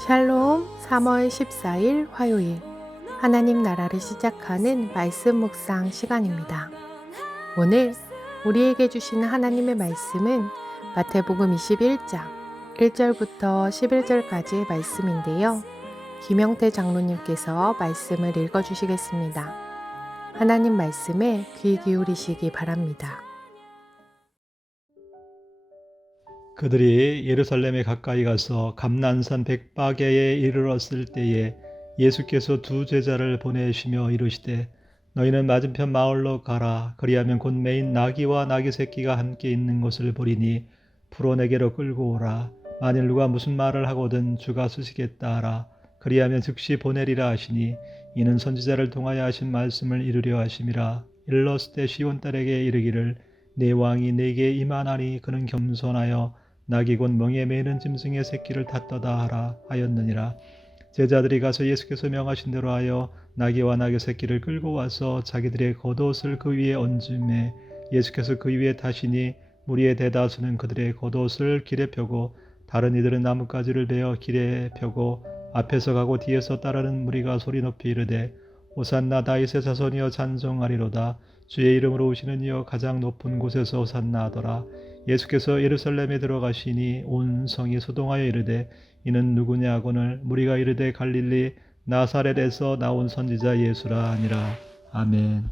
샬롬 3월 14일 화요일 하나님 나라를 시작하는 말씀 묵상 시간입니다. 오늘 우리에게 주시는 하나님의 말씀은 마태복음 21장 1절부터 11절까지의 말씀인데요. 김영태 장로님께서 말씀을 읽어주시겠습니다. 하나님 말씀에 귀 기울이시기 바랍니다. 그들이 예루살렘에 가까이 가서 감난산 백바게에 이르렀을 때에 예수께서 두 제자를 보내시며 이르시되 너희는 맞은편 마을로 가라. 그리하면 곧 매인 나귀와 나귀 새끼가 함께 있는 것을 보리니 풀어내게로 끌고 오라. 만일 누가 무슨 말을 하거든 주가 쓰시겠다 하라. 그리하면 즉시 보내리라 하시니 이는 선지자를 통하여 하신 말씀을 이루려 하심이라. 일렀을 때 시온 딸에게 이르기를 내 왕이 내게 임하나니 그는 겸손하여 나귀 곧 멍에 매는 짐승의 새끼를 탔도다 하라 하였느니라. 제자들이 가서 예수께서 명하신 대로 하여 나귀와 나귀 새끼를 끌고 와서 자기들의 겉옷을 그 위에 얹음에 예수께서 그 위에 타시니 무리의 대다수는 그들의 겉옷을 길에 펴고 다른 이들은 나뭇가지를 베어 길에 펴고 앞에서 가고 뒤에서 따르는 무리가 소리 높이 이르되 호산나 다윗의 자손이여 찬송하리로다. 주의 이름으로 오시는 이여 가장 높은 곳에서 호산나 하더라. 예수께서 예루살렘에 들어가시니 온 성이 소동하여 이르되 이는 누구냐 하거늘 무리가 이르되 갈릴리 나사렛에서 나온 선지자 예수라 하니라. 아멘.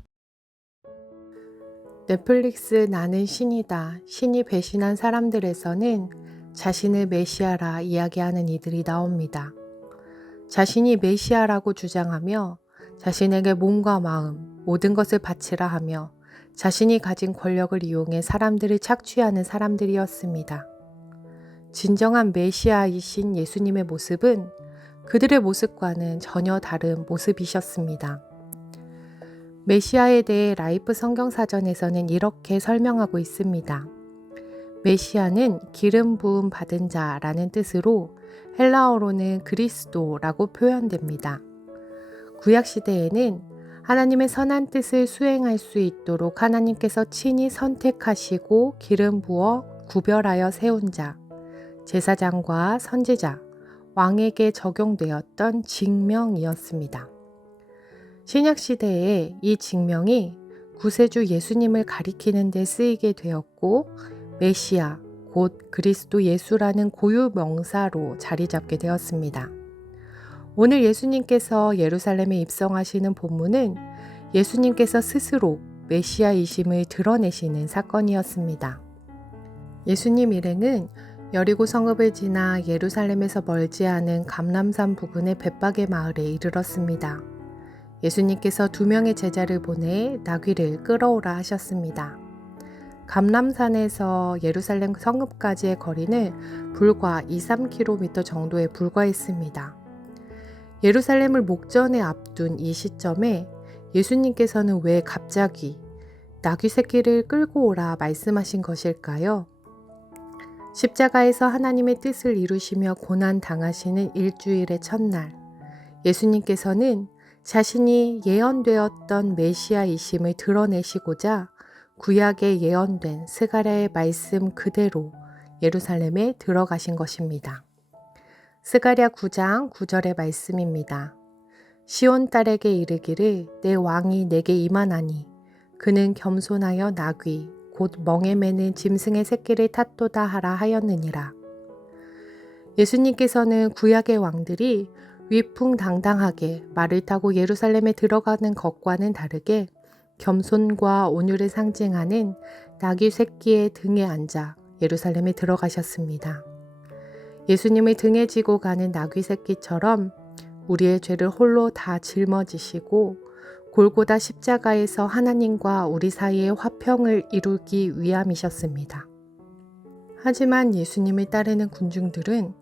넷플릭스 나는 신이다. 신이 배신한 사람들에서는 자신을 메시아라 이야기하는 이들이 나옵니다. 자신이 메시아라고 주장하며 자신에게 몸과 마음, 모든 것을 바치라 하며 자신이 가진 권력을 이용해 사람들을 착취하는 사람들이었습니다. 진정한 메시아이신 예수님의 모습은 그들의 모습과는 전혀 다른 모습이셨습니다. 메시아에 대해 라이프 성경사전에서는 이렇게 설명하고 있습니다. 메시아는 기름 부음 받은 자라는 뜻으로 헬라어로는 그리스도라고 표현됩니다. 구약시대에는 하나님의 선한 뜻을 수행할 수 있도록 하나님께서 친히 선택하시고 기름 부어 구별하여 세운 자, 제사장과 선지자, 왕에게 적용되었던 직명이었습니다. 신약시대에 이 직명이 구세주 예수님을 가리키는 데 쓰이게 되었고 메시아, 곧 그리스도 예수라는 고유 명사로 자리 잡게 되었습니다. 오늘 예수님께서 예루살렘에 입성하시는 본문은 예수님께서 스스로 메시아이심을 드러내시는 사건이었습니다. 예수님 일행은 여리고 성읍을 지나 예루살렘에서 멀지 않은 감람산 부근의 벳바게 마을에 이르렀습니다. 예수님께서 2명의 제자를 보내 나귀를 끌어오라 하셨습니다. 감람산에서 예루살렘 성읍까지의 거리는 불과 2-3km 정도에 불과했습니다. 예루살렘을 목전에 앞둔 이 시점에 예수님께서는 왜 갑자기 나귀 새끼를 끌고 오라 말씀하신 것일까요? 십자가에서 하나님의 뜻을 이루시며 고난 당하시는 일주일의 첫날, 예수님께서는 자신이 예언되었던 메시아이심을 드러내시고자 구약에 예언된 스가랴의 말씀 그대로 예루살렘에 들어가신 것입니다. 스가랴 9장 9절의 말씀입니다. 시온 딸에게 이르기를 내 왕이 내게 임하나니 그는 겸손하여 나귀 곧 멍에 매는 짐승의 새끼를 탔도다 하라 하였느니라. 예수님께서는 구약의 왕들이 위풍당당하게 말을 타고 예루살렘에 들어가는 것과는 다르게 겸손과 온유를 상징하는 나귀 새끼의 등에 앉아 예루살렘에 들어가셨습니다. 예수님을 등에 지고 가는 나귀 새끼처럼 우리의 죄를 홀로 다 짊어지시고 골고다 십자가에서 하나님과 우리 사이의 화평을 이루기 위함이셨습니다. 하지만 예수님을 따르는 군중들은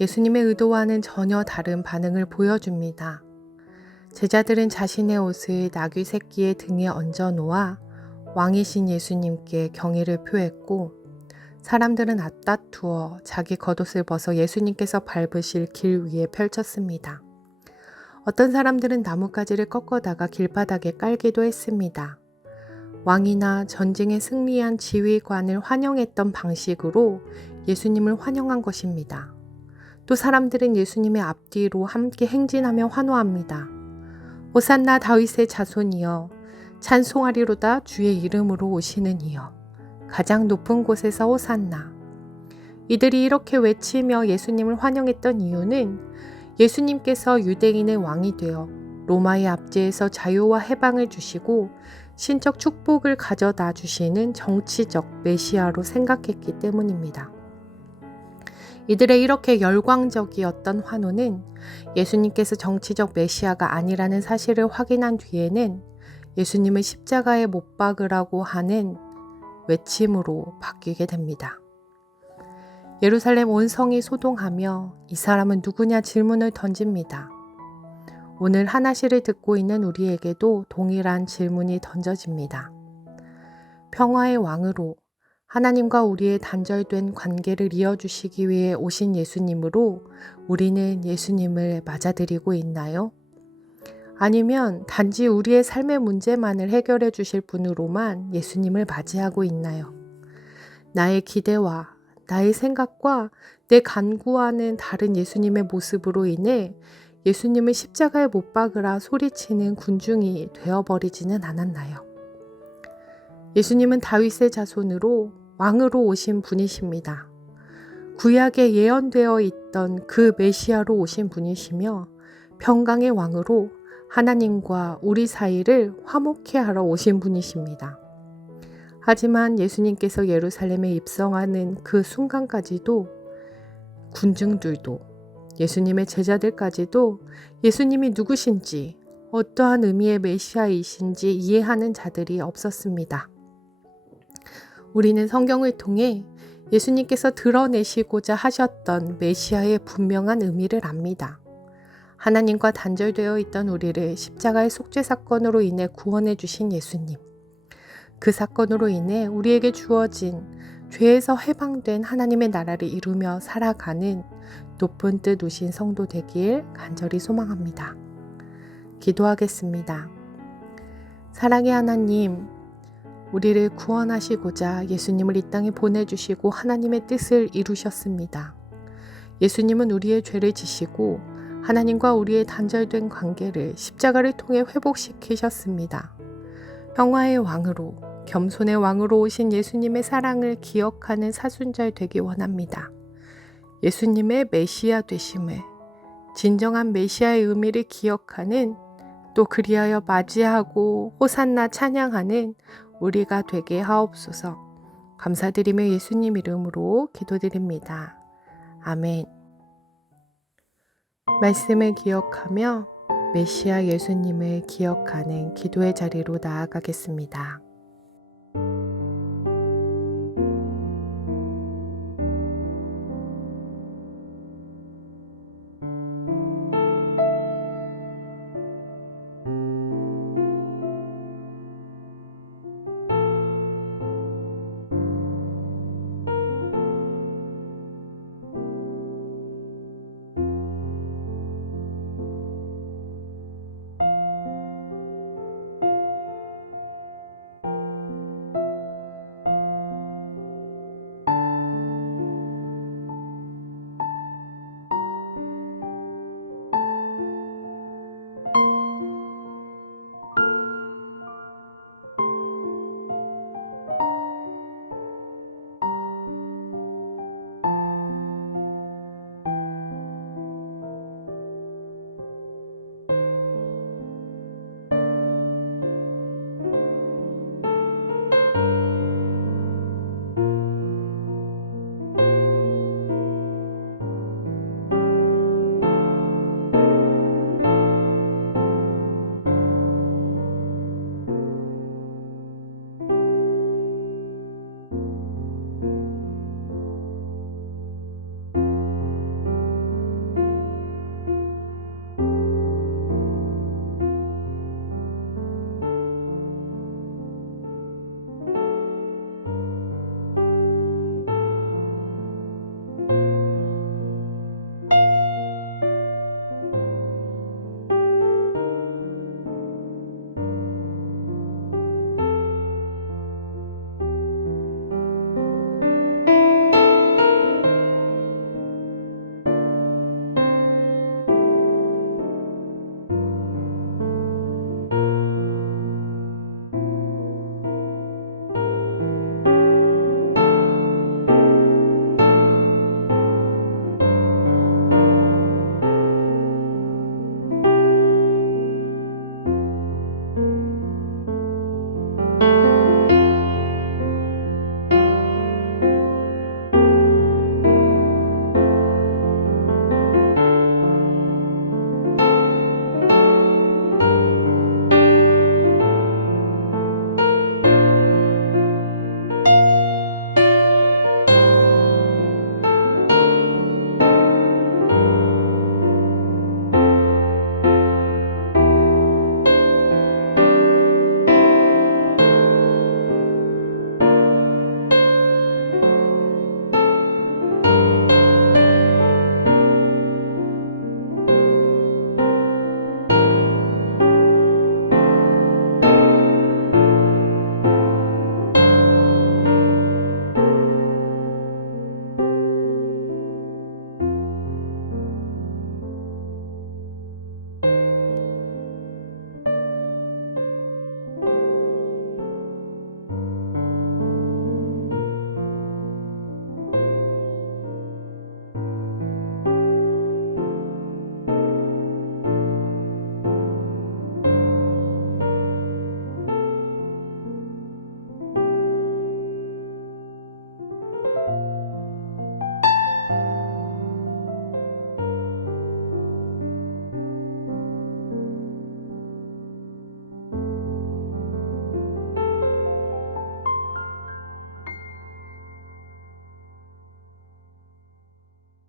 예수님의 의도와는 전혀 다른 반응을 보여줍니다. 제자들은 자신의 옷을 나귀 새끼의 등에 얹어 놓아 왕이신 예수님께 경의를 표했고 사람들은 앞다투어 자기 겉옷을 벗어 예수님께서 밟으실 길 위에 펼쳤습니다. 어떤 사람들은 나뭇가지를 꺾어다가 길바닥에 깔기도 했습니다. 왕이나 전쟁에 승리한 지휘관을 환영했던 방식으로 예수님을 환영한 것입니다. 또 사람들은 예수님의 앞뒤로 함께 행진하며 환호합니다. 호산나 다윗의 자손이여, 찬송하리로다 주의 이름으로 오시는 이여, 가장 높은 곳에서 호산나. 이들이 이렇게 외치며 예수님을 환영했던 이유는 예수님께서 유대인의 왕이 되어 로마의 압제에서 자유와 해방을 주시고 신적 축복을 가져다 주시는 정치적 메시아로 생각했기 때문입니다. 이들의 이렇게 열광적이었던 환호는 예수님께서 정치적 메시아가 아니라는 사실을 확인한 뒤에는 예수님을 십자가에 못 박으라고 하는 외침으로 바뀌게 됩니다. 예루살렘 온 성이 소동하며 이 사람은 누구냐 질문을 던집니다. 오늘 하나시를 듣고 있는 우리에게도 동일한 질문이 던져집니다. 평화의 왕으로 하나님과 우리의 단절된 관계를 이어주시기 위해 오신 예수님으로 우리는 예수님을 맞아들이고 있나요? 아니면 단지 우리의 삶의 문제만을 해결해 주실 분으로만 예수님을 맞이하고 있나요? 나의 기대와 나의 생각과 내 간구와는 다른 예수님의 모습으로 인해 예수님을 십자가에 못 박으라 소리치는 군중이 되어버리지는 않았나요? 예수님은 다윗의 자손으로 왕으로 오신 분이십니다. 구약에 예언되어 있던 그 메시아로 오신 분이시며 평강의 왕으로 하나님과 우리 사이를 화목케 하러 오신 분이십니다. 하지만 예수님께서 예루살렘에 입성하는 그 순간까지도 군중들도 예수님의 제자들까지도 예수님이 누구신지 어떠한 의미의 메시아이신지 이해하는 자들이 없었습니다. 우리는 성경을 통해 예수님께서 드러내시고자 하셨던 메시아의 분명한 의미를 압니다. 하나님과 단절되어 있던 우리를 십자가의 속죄 사건으로 인해 구원해 주신 예수님. 그 사건으로 인해 우리에게 주어진 죄에서 해방된 하나님의 나라를 이루며 살아가는 높은 뜻 우신 성도 되길 간절히 소망합니다. 기도하겠습니다. 사랑의 하나님, 우리를 구원하시고자 예수님을 이 땅에 보내주시고 하나님의 뜻을 이루셨습니다. 예수님은 우리의 죄를 지시고 하나님과 우리의 단절된 관계를 십자가를 통해 회복시키셨습니다. 평화의 왕으로, 겸손의 왕으로 오신 예수님의 사랑을 기억하는 사순절 되기 원합니다. 예수님의 메시아 되심을, 진정한 메시아의 의미를 기억하는, 또 그리하여 맞이하고 호산나 찬양하는 우리가 되게 하옵소서. 감사드리며 예수님 이름으로 기도드립니다. 아멘. 말씀을 기억하며 메시아 예수님을 기억하는 기도의 자리로 나아가겠습니다.